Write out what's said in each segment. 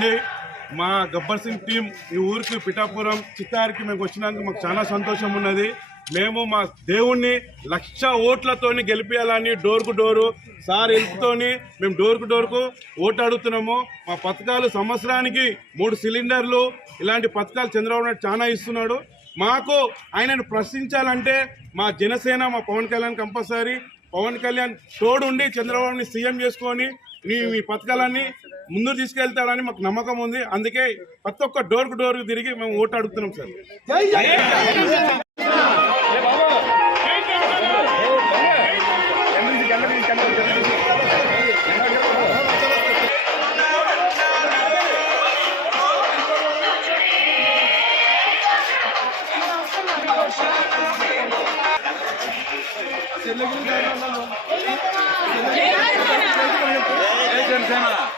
అండి మా గబ్బర్ సింగ్ టీం ఈ ఊరికి పిఠాపురం చిత్తారికి మేము వచ్చినందుకు మాకు చాలా సంతోషం ఉన్నది. మేము మా దేవుణ్ణి లక్ష ఓట్లతోని గెలిపించాలని డోర్కు డోరు సార్ హెల్ప్తోని మేము డోర్కు డోర్కు ఓటు అడుగుతున్నాము మా పథకాలు సంవత్సరానికి మూడు సిలిండర్లు ఇలాంటి పథకాలు చంద్రబాబు నాయుడు చాలా ఇస్తున్నాడు. మాకు ఆయనను ప్రశ్నించాలంటే మా జనసేన మా పవన్ కళ్యాణ్ కంపల్సరీ. పవన్ కళ్యాణ్ తోడుండి చంద్రబాబుని సీఎం చేసుకొని నీ మీ పథకాలన్నీ ముందుకు తీసుకెళ్తాడని మాకు నమ్మకం ఉంది. అందుకే ప్రతి ఒక్క డోర్కు డోర్ తిరిగి మేము ఓటు అడుగుతున్నాం సార్.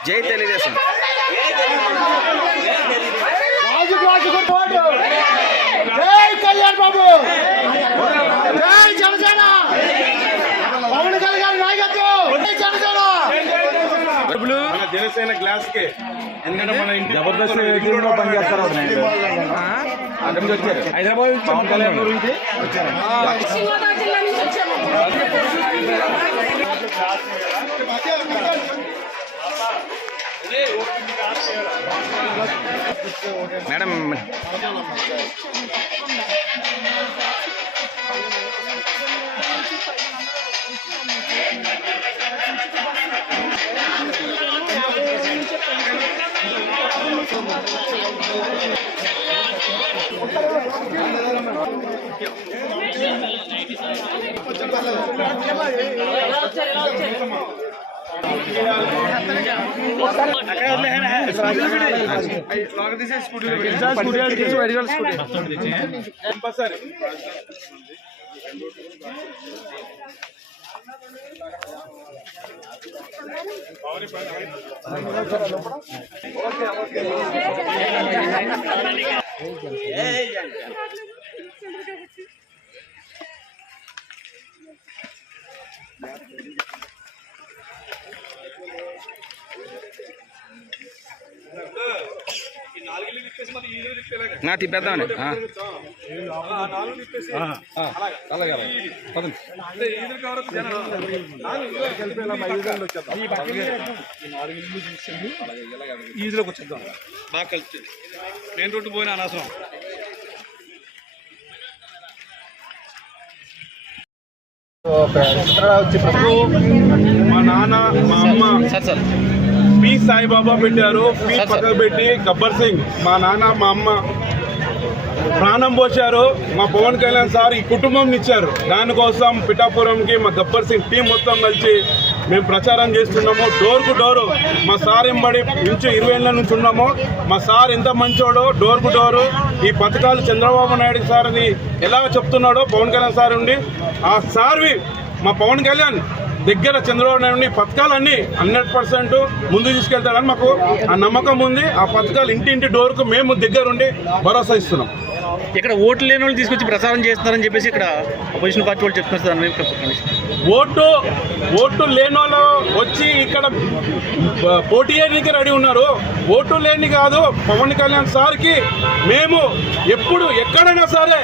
జై తెలుగుదేశం. రాజు రాజు కొట్టుకోండు జై కళ్యాణ్ బాబు. జై జనసేన. పవన్ కళ్యాణ్ నాయకత్వం. జై జనసేన. మన జనసేన గ్లాస్ కే ఎందుకంటే మన ఇంటి జబర్దస్త్ టీంలో పనిచేస్తారు అక్కడి నుంచి వచ్చారు హైదరాబాద్ పవన్ కళ్యాణ్ గురించి மேடம் Gracias. నుంచి వచ్చాము మేడం కంపల్సరీ నా తిప్పేద్దామని. ఆ. అలాగే పదండి. ఈజీలోకి వచ్చేద్దాం. బాగా కలిసి మెయిన్ రోడ్డు పోయిన అనవసరం. మా నాన్న మా అమ్మ. Sir sir. పి సాయిబాబా పెట్టారు. పి పక్కకు పెట్టి గబ్బర్ సింగ్ మా నాన్న మా అమ్మ ప్రాణం పోశారు. మా పవన్ కళ్యాణ్ సార్ ఈ కుటుంబం ఇచ్చారు దానికోసం పిఠాపురంకి మా గబ్బర్ సింగ్ టీం మొత్తం కలిసి మేము ప్రచారం చేస్తున్నాము. డోర్కు డోర్ మా సార్ ఎంబడి నుంచి ఇరవై ఏళ్ళ నుంచి ఉన్నాము. మా సార్ ఎంత మంచోడో డోర్కు డోరు. ఈ పథకాలు చంద్రబాబు నాయుడు సార్ అని ఎలా చెప్తున్నాడో పవన్ కళ్యాణ్ సార్ ఉండి ఆ సార్వి మా పవన్ కళ్యాణ్ దగ్గర చంద్రబాబు నాయుడు పథకాలన్నీ హండ్రెడ్ పర్సెంట్ ముందు తీసుకెళ్తాడని మాకు ఆ నమ్మకం ఉంది. ఆ పథకాలు ఇంటింటి డోర్కు మేము దగ్గరుండి భరోసా ఇస్తున్నాం. ఇక్కడ ఓట్లు లేని వాళ్ళు తీసుకొచ్చి ప్రచారం చేస్తున్నారని చెప్పేసి ఇక్కడ అపోజిషన్ పార్టీ వాళ్ళు చెప్తున్నారు సార్ దాని మీద. ఓటు ఓటు లేని వాళ్ళు వచ్చి ఇక్కడ పోటీ చేయడానికి రెడీ ఉన్నారు ఓటు లేని కాదు పవన్ కళ్యాణ్ సార్కి మేము ఎప్పుడు ఎక్కడైనా సరే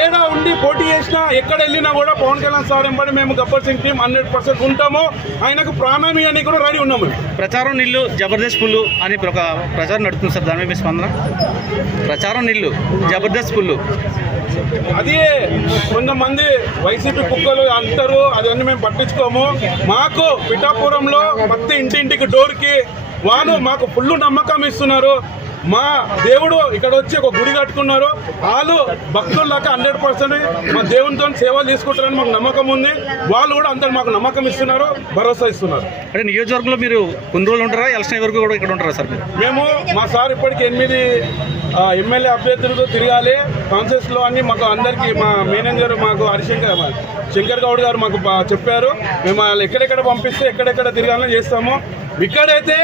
ఏడా ఉండి పోటీ చేసినా ఎక్కడ వెళ్ళినా కూడా పవన్ కళ్యాణ్ సార్ ఎంబడి మేము Gabbar Singh team hundred percent ఉంటాము. ఆయనకు ప్రాణం ఇవ్వడానికి కూడా రెడీ ఉన్నాము ప్రచారం నిల్లు జబర్దస్త్ పుల్లు అని ఒక ప్రచారం నడుస్తుంది సార్ దాని మీద స్పందన? ప్రచారం నిల్లు జబర్దస్త్ పుల్లు. అది కొంతమంది వైసీపీ కుక్కలు అంటారు అదన్నీ మేము పట్టించుకోము. మాకు పిఠాపురంలో ప్రతి ఇంటింటికి డోర్కి వాళ్ళు మాకు ఫుల్ నమ్మకం ఇస్తున్నారు. మా దేవుడు ఇక్కడ వచ్చి ఒక గుడి కట్టుకున్నారు. వాళ్ళు భక్తుల్లాగా హండ్రెడ్ పర్సెంట్ మా దేవునితో సేవలు తీసుకుంటారని మాకు నమ్మకం ఉంది. వాళ్ళు కూడా అందరు మాకు నమ్మకం ఇస్తున్నారు భరోసా ఇస్తున్నారు. అంటే నియోజకవర్గంలో మీరు కొన్ని రోజులు ఉంటారా? ఎలక్షన్ వరకు కూడా ఇక్కడ ఉంటారా సార్ మేము మా సార్ ఇప్పటికి ఎనిమిది ఎమ్మెల్యే అభ్యర్థులతో తిరగాలి. కాన్సెస్లో అన్ని మాకు అందరికీ మా మేనేజర్ మాకు హరిశంకర్ శంకర్ గౌడ్ గారు మాకు చెప్పారు. మేము వాళ్ళు ఎక్కడెక్కడ పంపిస్తే ఎక్కడెక్కడ తిరగాలని చేస్తాము. ఇక్కడైతే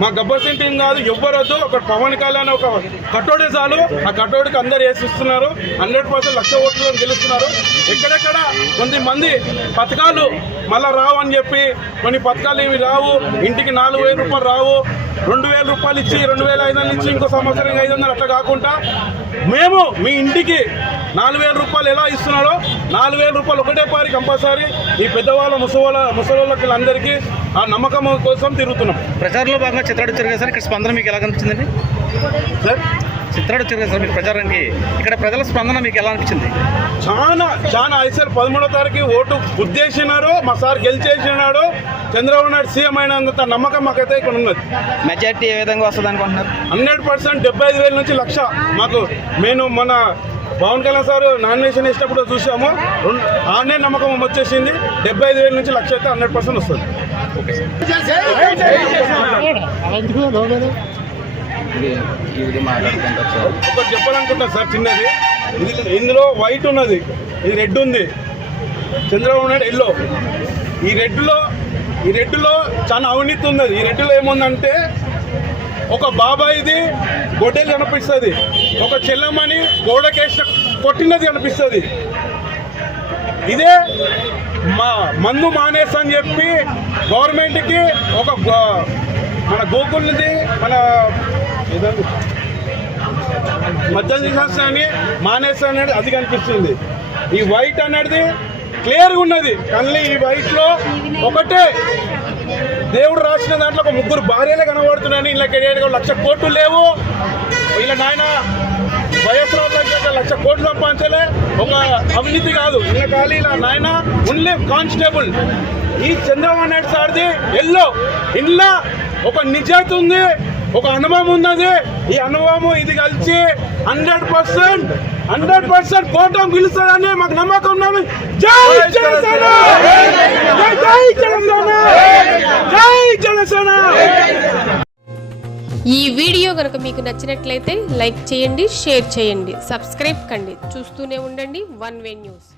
మా గబ్బర్ సింగ్ టీం కాదు ఎవ్వరొద్దు ఒక పవన్ కళ్యాణ్ ఒక కట్టోడే చాలు. ఆ కట్టోడికి అందరు వేసిస్తున్నారు హండ్రెడ్ పర్సెంట్ లక్ష ఓట్లు గెలుస్తున్నారు. ఎక్కడెక్కడ కొంతమంది పథకాలు మళ్ళా రావు అని చెప్పి కొన్ని పథకాలు ఇవి రావు. ఇంటికి నాలుగు వేల రూపాయలు రావు. రెండు వేల రూపాయలు ఇచ్చి రెండు వేల ఐదు వందలు ఇచ్చి ఇంకో సంవత్సరం ఐదు వందలు అట్లా కాకుండా మేము మీ ఇంటికి నాలుగు వేల రూపాయలు ఎలా ఇస్తున్నారో నాలుగు వేల రూపాయలు ఒకటే పారి కంపల్సరీ. ఈ పెద్దవాళ్ళ ముసవాళ్ళ ముసలోళ్ళకి అందరికీ ఆ నమ్మకం కోసం తిరుగుతున్నాం. ప్రచారంలో భాగంగా చిత్రాడు కదా సార్. ఇక్కడ స్పందన మీకు ఎలా కనిపించిందండి? సార్? చిత్రాడు కదా సార్ మీరు ప్రచారానికి. ఇక్కడ ప్రజల స్పందన మీకు ఎలా అనిపించింది? చాలా చాలా ఐసీఎల్ పదమూడో తారీఖు ఓటు గుద్దేసినారు మా సార్ గెలిచేసినాడు. చంద్రబాబు నాయుడు సీఎం అయినంత నమ్మకం మాకైతే ఇక్కడ ఉన్నది. మెజార్టీ ఏ విధంగా వస్తుంది అనుకుంటున్నారు? హండ్రెడ్ పర్సెంట్ డెబ్బై ఐదు వేల నుంచి లక్ష మాకు నేను మన పవన్ కళ్యాణ్ సార్ నామినేషన్ ఇచ్చినప్పుడు చూసాము. రెండు ఆనే నమ్మకం వచ్చేసింది. డెబ్బై ఐదు వేల నుంచి లక్ష అయితే హండ్రెడ్ పర్సెంట్ వస్తుంది. ఒకటి చెప్పాలనుకుంటా సార్ చిన్నది. ఇందులో వైట్ ఉన్నది. ఇది రెడ్ ఉంది. చంద్రబాబు నాయుడు ఎల్లో ఈ రెడ్లో ఈ రెడ్లో చాలా అవినీతి ఉన్నది. ఈ రెడ్లో ఏముందంటే ఒక బాబాయిది గొడ్డలు కనిపిస్తుంది. ఒక చెల్లమ్మని గోడకేసిన కొట్టినది కనిపిస్తుంది. ఇదే మా మందు మానేసని అని చెప్పి గవర్నమెంట్కి ఒక గో- మన గోకుల్ది మన మద్యం తీసేస్తానని మానేస్తానని అది కనిపిస్తుంది. ఈ వైట్ అనేది క్లియర్గా ఉన్నది. కానీ ఈ వైట్లో ఒకటే. దేవుడు రాసిన దాంట్లో ఒక ముగ్గురు భార్యలే కనబడుతున్నాయని ఇలా లక్ష కోట్లు లేవు. ఇలా నాయన వయస్సు లక్ష కోట్లు సంపాదించలే. ఒక అవినీతి కాదు. ఇలా ఖాళీ ఇలా నాయన ఓన్లీ కానిస్టేబుల్ ఈ చంద్రబాబు నాయుడు సార్ది ఎల్లో. ఇంట్లో ఒక నిజాయితీ ఉంది ఒక అనుభవం ఉన్నది. ఈ అనుభవం ఇది కలిసి హండ్రెడ్ పర్సెంట్ హండ్రెడ్ పర్సెంట్ కోటం గెలుస్తుందని మాకు నమ్మకం ఉన్నది. జై జనసేన! జై జనసేన! జై జనసేన! ఈ వీడియో కనుక మీకు నచ్చినట్లయితే లైక్ చేయండి షేర్ చేయండి సబ్స్క్రైబ్ కండి. చూస్తూనే ఉండండి వన్ వే న్యూస్.